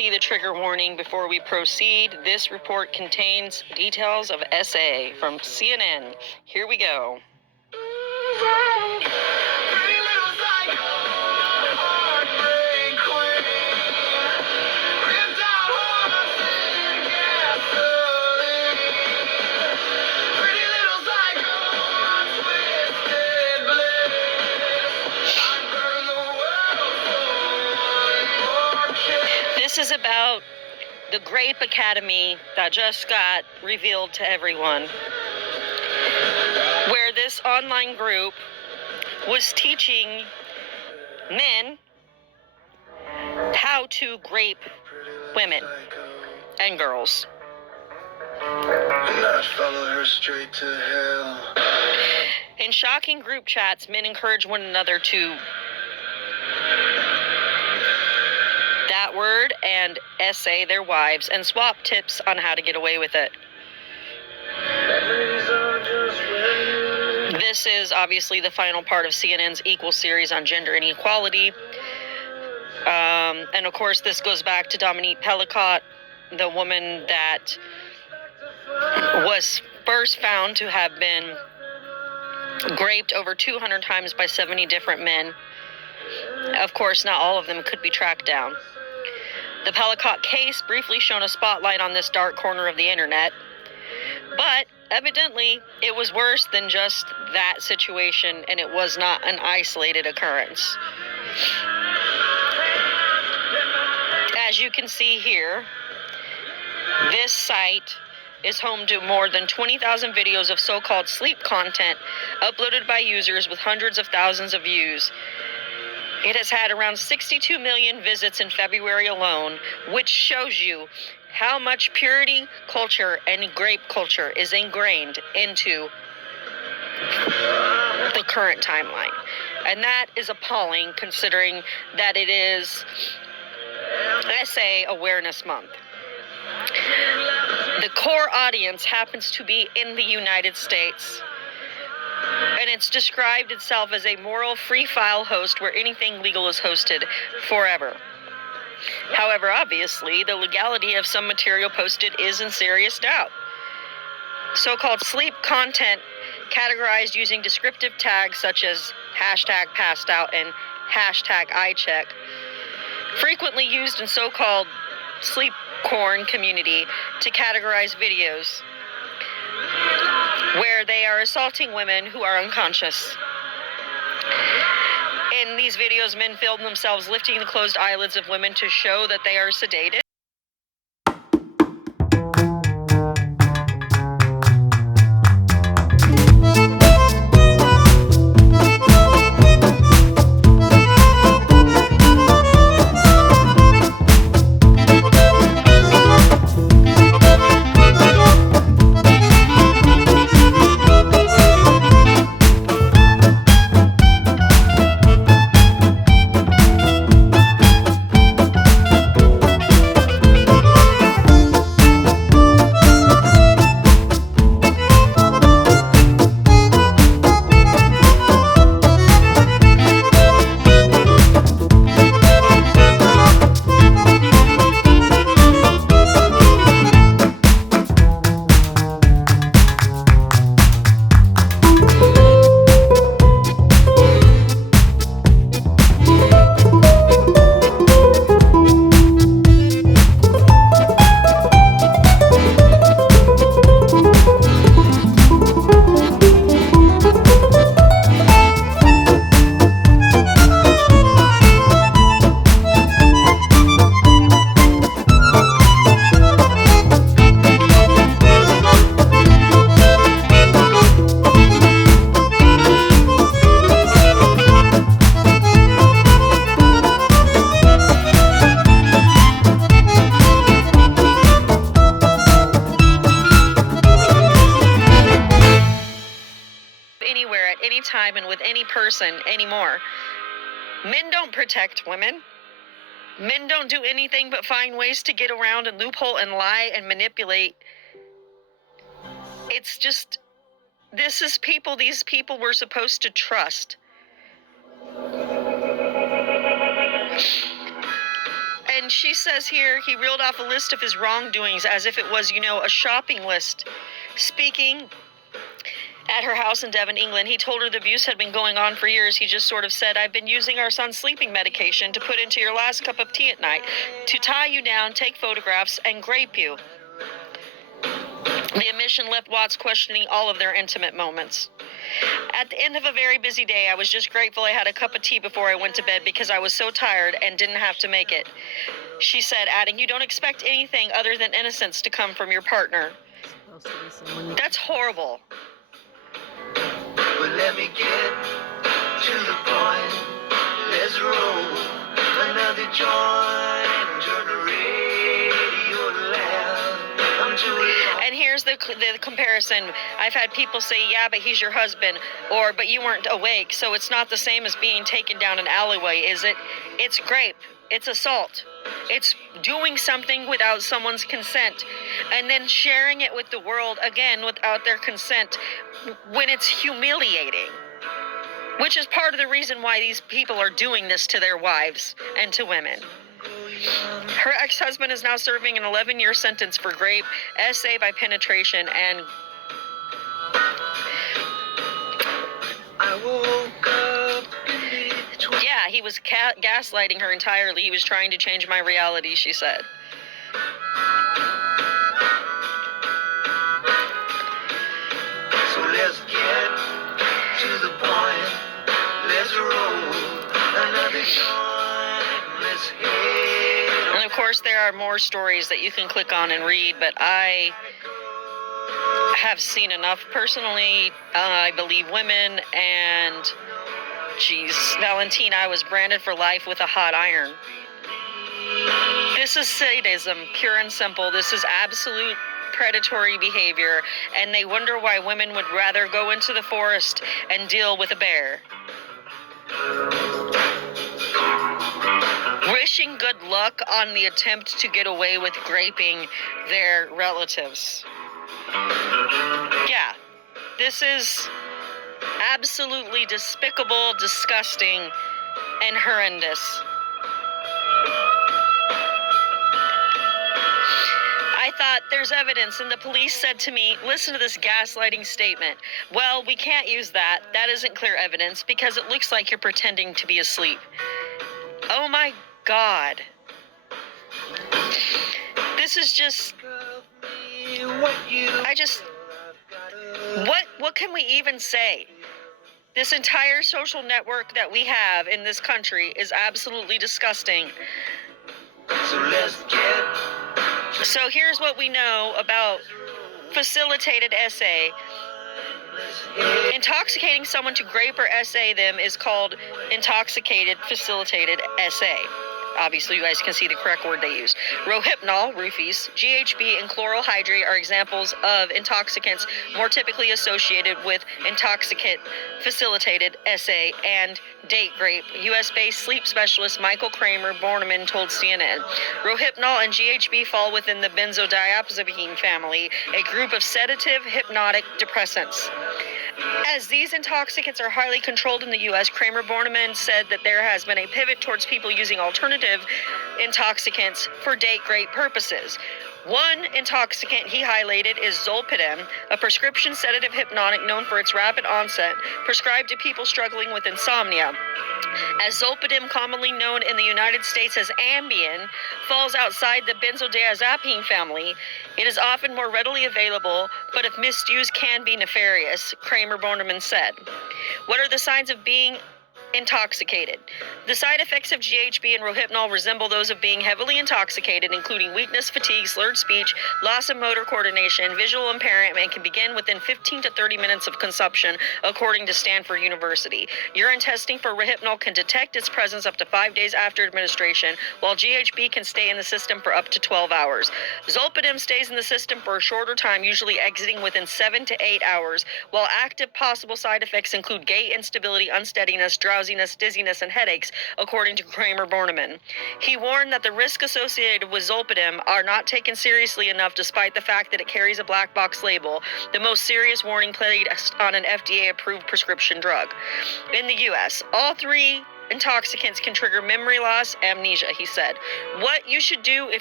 See the trigger warning before we proceed. This report contains details of SA from CNN. Here we go. This is about the Grape Academy that just got revealed to everyone, where this online group was teaching men how to grape women and girls. I'd follow her straight to hell. In shocking group chats, men encourage one another to that word and essay their wives and swap tips on how to get away with it. This is obviously the final part of CNN's Equal series on gender inequality. And of course, this goes back to Dominique Pellicott, the woman that was first found to have been raped over 200 times by 70 different men. Of course, not all of them could be tracked down. The Pellicott case briefly shone a spotlight on this dark corner of the internet, but evidently it was worse than just that situation, and it was not an isolated occurrence. As you can see here, this site is home to more than 20,000 videos of so-called sleep content uploaded by users with hundreds of thousands of views. It has had around 62 million visits in February alone, which shows you how much purity culture and grape culture is ingrained into the current timeline. And that is appalling, considering that it is SA Awareness Month. The core audience happens to be in the United States, and it's described itself as a moral free-file host where anything legal is hosted forever. However, obviously, the legality of some material posted is in serious doubt. So-called sleep content categorized using descriptive tags such as hashtag passed out and hashtag iCheck, frequently used in so-called sleep porn community to categorize videos where they are assaulting women who are unconscious. In these videos, men film themselves lifting the closed eyelids of women to show that they are sedated. Time and with any person anymore. Men don't protect women. Men don't do anything but find ways to get around and loophole and lie and manipulate. It's just, this is people these people were supposed to trust. And And she says here, he reeled off a list of his wrongdoings as if it was, a shopping list. Speaking at her house in Devon, England, he told her the abuse had been going on for years. He just sort of said, I've been using our son's sleeping medication to put into your last cup of tea at night, to tie you down, take photographs, and grape you. The admission left Watts questioning all of their intimate moments. At the end of a very busy day, I was just grateful I had a cup of tea before I went to bed because I was so tired and didn't have to make it. She said, adding, you don't expect anything other than innocence to come from your partner. That's horrible. But let me get to the point. Let's roll another joint. Turn the radio loud. I'm too low. And here's the comparison. I've had people say, yeah, but he's your husband, or but you weren't awake, so it's not the same as being taken down an alleyway, is it? It's rape. It's assault. It's doing something without someone's consent and then sharing it with the world, again, without their consent, when it's humiliating, which is part of the reason why these people are doing this to their wives and to women. Her ex-husband is now serving an 11-year sentence for rape, SA by penetration, and I woke up yeah, he was gaslighting her entirely. He was trying to change my reality, she said. So let's get to the point. Let's roll another joint. Let's head. And of course, there are more stories that you can click on and read, but I have seen enough personally. I believe women, and Valentina, I was branded for life with a hot iron. This is sadism, pure and simple. This is absolute predatory behavior, and they wonder why women would rather go into the forest and deal with a bear. Wishing good luck on the attempt to get away with raping their relatives. Yeah, this is absolutely despicable, disgusting, and horrendous. I thought, there's evidence, and the police said to me, listen to this gaslighting statement. Well, we can't use that. That isn't clear evidence because it looks like you're pretending to be asleep. Oh my God. This is just, what can we even say? This entire social network that we have in this country is absolutely disgusting. So here's what we know about facilitated SA. Intoxicating someone to grape or SA them is called intoxicated facilitated SA. Obviously, you guys can see the correct word they use. Rohypnol, roofies, GHB, and chloral hydrate are examples of intoxicants more typically associated with intoxicant-facilitated SA and date rape. U.S.-based sleep specialist Michael Kramer Borneman told CNN. Rohypnol and GHB fall within the benzodiazepine family, a group of sedative hypnotic depressants. As these intoxicants are highly controlled in the U.S., Kramer Borneman said that there has been a pivot towards people using alternative intoxicants for date rape purposes. One intoxicant he highlighted is zolpidem, a prescription sedative hypnotic known for its rapid onset, prescribed to people struggling with insomnia. As zolpidem, commonly known in the United States as Ambien, falls outside the benzodiazepine family, it is often more readily available, but if misused can be nefarious, Kramer Borneman said. What are the signs of being intoxicated? The side effects of GHB and Rohypnol resemble those of being heavily intoxicated, including weakness, fatigue, slurred speech, loss of motor coordination, visual impairment, and can begin within 15 to 30 minutes of consumption, according to Stanford University. Urine testing for Rohypnol can detect its presence up to 5 days after administration, while GHB can stay in the system for up to 12 hours. Zolpidem stays in the system for a shorter time, usually exiting within 7 to 8 hours, while active possible side effects include gait instability, unsteadiness, drowsiness, dizziness, and headaches, according to Kramer Borneman. He warned that the risks associated with zolpidem are not taken seriously enough despite the fact that it carries a black box label, the most serious warning placed on an FDA-approved prescription drug. In the U.S., all three intoxicants can trigger memory loss, amnesia, he said. What you should do if